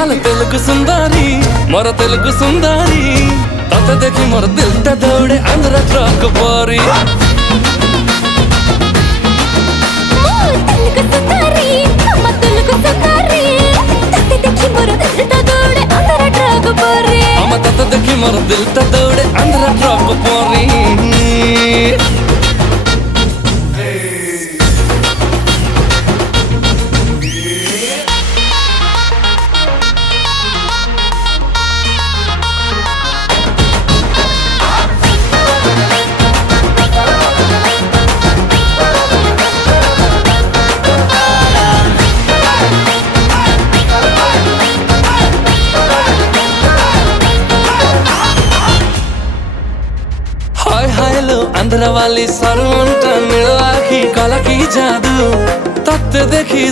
आल तेलुगु सुंदरी मोर तेलुगु सुंदरी तते देखी मोर दिल ता दौड़े आंध्र ट्रक परी तते देखी मोर दिल ता दौड़े आंध्र ट्रक परी आंध्र वाली सरवंटा मिलवा की कला की जादू तत्ते देखी